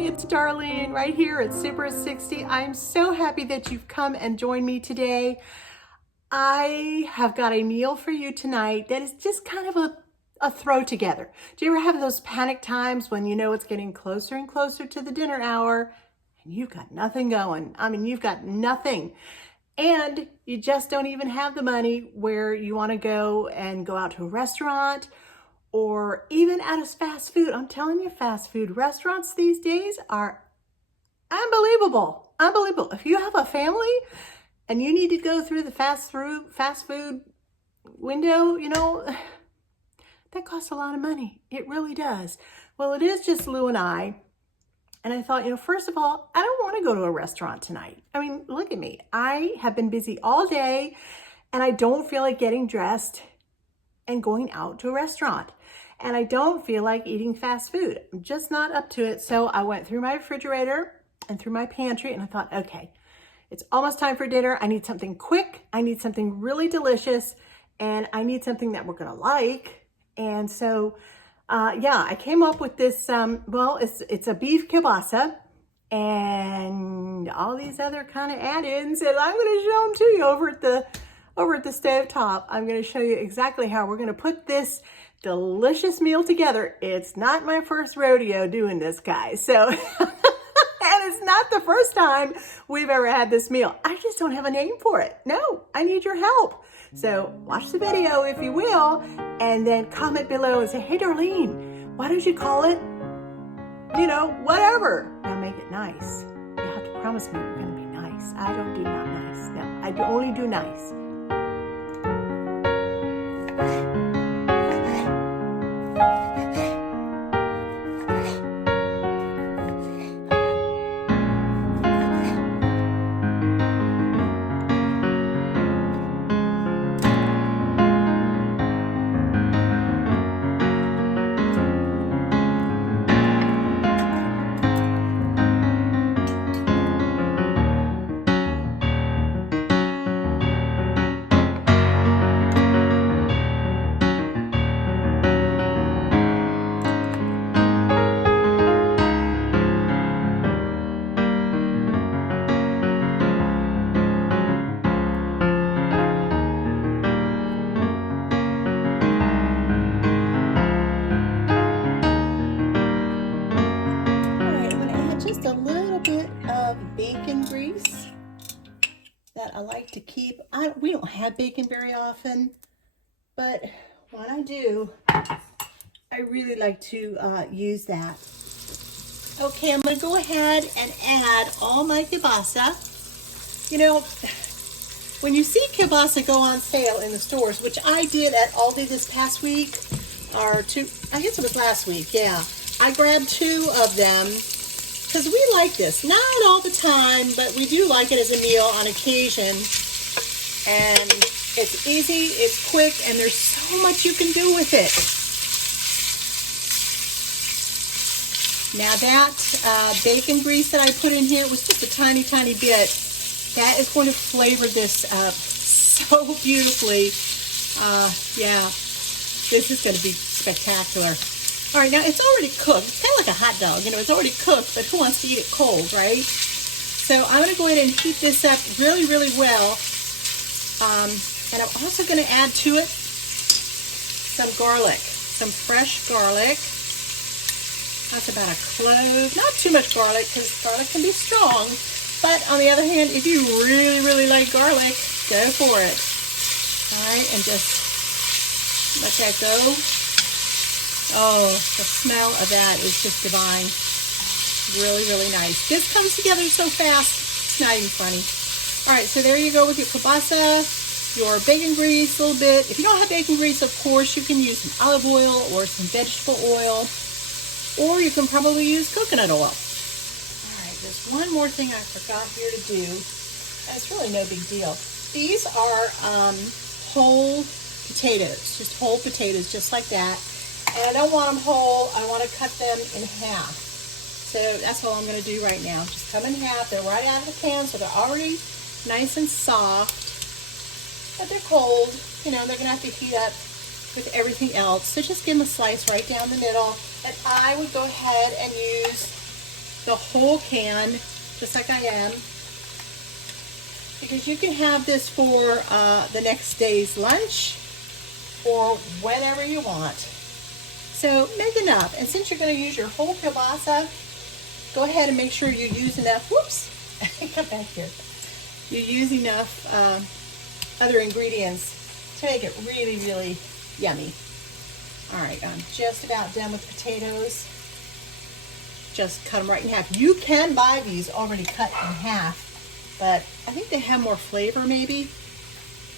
It's Darlene right here at Super 60. I'm so happy that you've come and joined me today. I have got a meal for you tonight that is just kind of a throw together. Do you ever have those panic times when you know it's getting closer and closer to the dinner hour and you've got nothing going? I mean, you've got nothing. And you just don't even have the money where you want to go out to a restaurant or even at a fast food. I'm telling you, fast food restaurants these days are unbelievable. Unbelievable. If you have a family and you need to go through the fast food window, you know, that costs a lot of money. It really does. Well, it is just Lou and I. And I thought, you know, first of all, I don't want to go to a restaurant tonight. I mean, look at me. I have been busy all day and I don't feel like getting dressed and going out to a restaurant. And I don't feel like eating fast food. I'm just not up to it. So I went through my refrigerator and through my pantry and I thought, okay, it's almost time for dinner. I need something quick. I need something really delicious and I need something that we're gonna like. And so, yeah, I came up with this, well, it's a beef kielbasa and all these other kind of add-ins, and I'm gonna show them to you over at the stove top. I'm gonna show you exactly how we're gonna put this delicious meal together. It's not my first rodeo doing this, guys. So, and it's not the first time we've ever had this meal. I just don't have a name for it. No, I need your help. So watch the video if you will, and then comment below and say, hey, Darlene, why don't you call it, you know, whatever. Now make it nice. You have to promise me you're gonna be nice. I don't do not nice. No, I only do nice. Bacon grease that I like to keep. We don't have bacon very often, but when I do, I really like to use that. Okay, I'm going to go ahead and add all my kielbasa. You know, when you see kielbasa go on sale in the stores, which I did at Aldi this past week, or I guess it was last week, yeah. I grabbed 2 of them because we like this. Not all the time, but we do like it as a meal on occasion. And it's easy, it's quick, and there's so much you can do with it. Now that bacon grease that I put in here was just a tiny, tiny bit. That is going to flavor this up so beautifully. Yeah, this is going to be spectacular. All right, now it's already cooked. It's kind of like a hot dog, you know, it's already cooked, but who wants to eat it cold, right? So I'm going to go ahead and heat this up really, really well. And I'm also going to add to it some garlic, some fresh garlic. That's about a clove. Not too much garlic because garlic can be strong. But on the other hand, if you really, really like garlic, go for it. All right, and just let that go. Oh, the smell of that is just divine. Really, really nice. This comes together so fast, it's not even funny. All right, so there you go with your kielbasa, your bacon grease a little bit. If you don't have bacon grease, of course, you can use some olive oil or some vegetable oil, or you can probably use coconut oil. All right, there's one more thing I forgot here to do. And it's really no big deal. These are whole potatoes, just whole potatoes, just like that. And I don't want them whole, I want to cut them in half. So that's what I'm going to do right now. Just cut them in half. They're right out of the can, so they're already nice and soft. But they're cold. You know, they're going to have to heat up with everything else. So just give them a slice right down the middle. And I would go ahead and use the whole can, just like I am. Because you can have this for the next day's lunch or whenever you want. So make enough. And since you're going to use your whole kielbasa, go ahead and make sure you use enough. Whoops, come back here. You use enough other ingredients to make it really, really yummy. All right, I'm just about done with potatoes. Just cut them right in half. You can buy these already cut in half, but I think they have more flavor maybe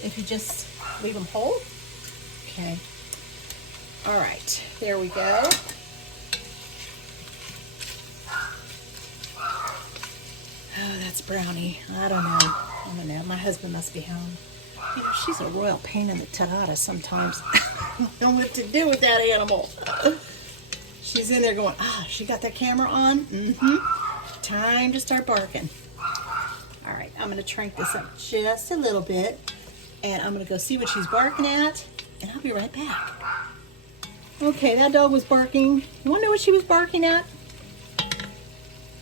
if you just leave them whole. Okay. All right, there we go. Oh, that's Brownie. I don't know. My husband must be home. You know, she's a royal pain in the tarata sometimes. I don't know what to do with that animal. She's in there going, she got that camera on? Mm-hmm. Time to start barking. All right, I'm going to crank this up just a little bit, and I'm going to go see what she's barking at, and I'll be right back. Okay, that dog was barking. You want to know what she was barking at?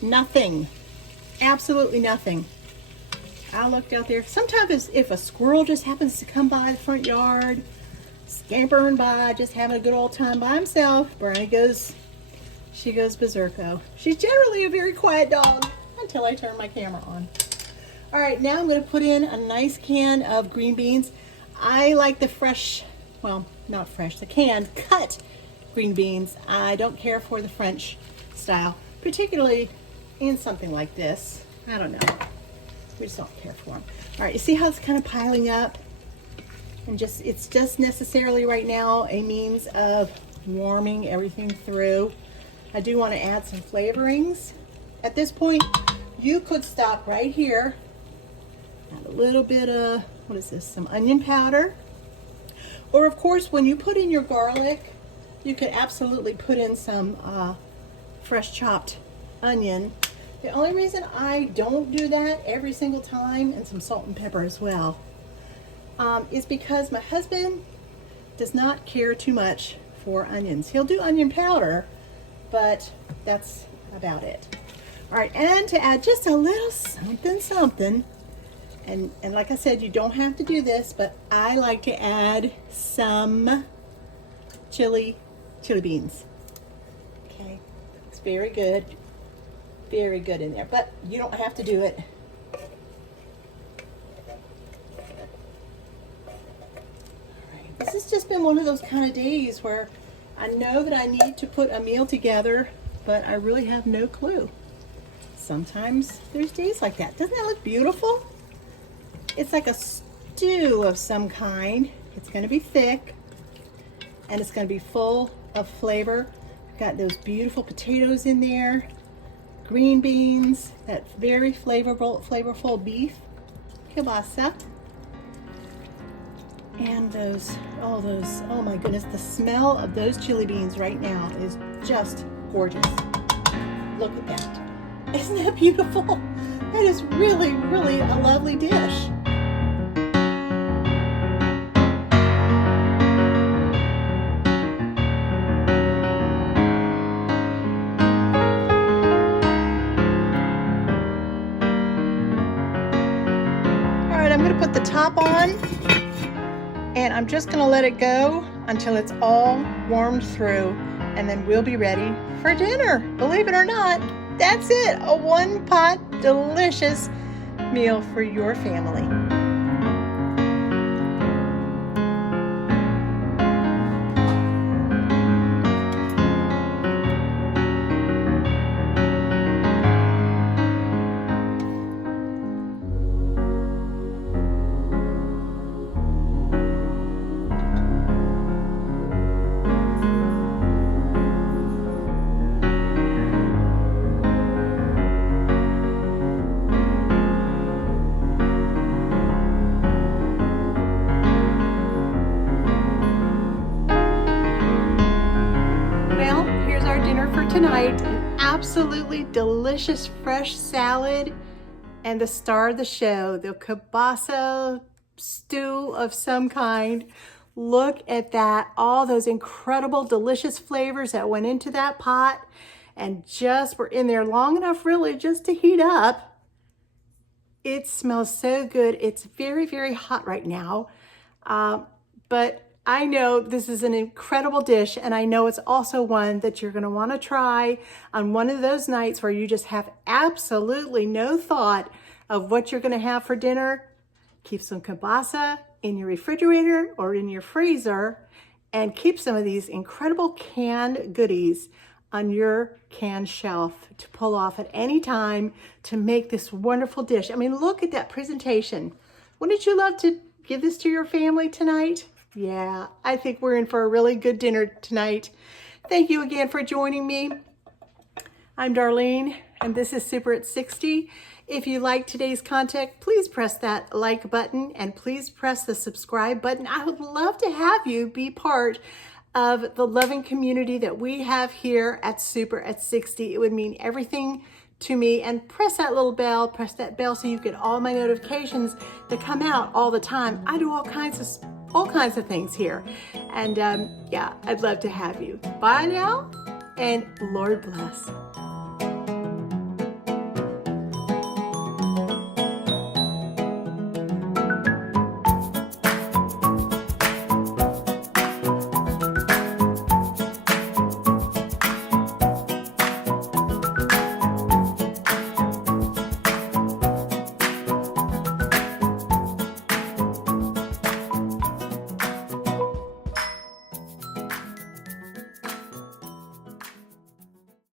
Nothing. Absolutely nothing. I looked out there. Sometimes if a squirrel just happens to come by the front yard, scampering by, just having a good old time by himself, Brownie goes berserko. She's generally a very quiet dog until I turn my camera on. All right, now I'm going to put in a nice can of green beans. I like the fresh, well, not fresh, the canned cut green beans. I don't care for the French style, particularly in something like this. I don't know. We just don't care for them. All right, you see how it's kind of piling up? And it's just necessarily right now a means of warming everything through. I do want to add some flavorings. At this point, you could stop right here. Add a little bit of, what is this, some onion powder. Or of course, when you put in your garlic, you could absolutely put in some fresh chopped onion. The only reason I don't do that every single time, and some salt and pepper as well, is because my husband does not care too much for onions. He'll do onion powder, but that's about it. All right, and to add just a little something, and like I said, you don't have to do this, but I like to add some chili beans. Okay, it's very good in there, but you don't have to do it. This has just been one of those kind of days where I know that I need to put a meal together, but I really have no clue. Sometimes there's days like that. Doesn't that look beautiful? It's like a stew of some kind. It's going to be thick, and it's going to be full of flavor. Got those beautiful potatoes in there, green beans, that very flavorful beef kielbasa. And oh my goodness, the smell of those chili beans right now is just gorgeous. Look at that. Isn't that beautiful? That is really, really a lovely dish. All right, I'm going to put the top on. And I'm just going to let it go until it's all warmed through, and then we'll be ready for dinner. Believe it or not, that's it. A one-pot delicious meal for your family. tonight, an absolutely delicious fresh salad and the star of the show, the kielbasa stew of some kind. Look at that, all those incredible, delicious flavors that went into that pot and just were in there long enough really just to heat up. It smells so good. It's very, very hot right now, but I know this is an incredible dish, and I know it's also one that you're gonna wanna try on one of those nights where you just have absolutely no thought of what you're gonna have for dinner. Keep some kielbasa in your refrigerator or in your freezer, and keep some of these incredible canned goodies on your canned shelf to pull off at any time to make this wonderful dish. I mean, look at that presentation. Wouldn't you love to give this to your family tonight? Yeah, I think we're in for a really good dinner tonight. Thank you again for joining me. I'm Darlene, and this is Super at 60. If you like today's content, please press that like button and please press the subscribe button. I would love to have you be part of the loving community that we have here at Super at 60. It would mean everything to me. And press that little bell, press that bell so you get all my notifications that come out all the time. I do all kinds of things here. And yeah, I'd love to have you. Bye now, and Lord bless.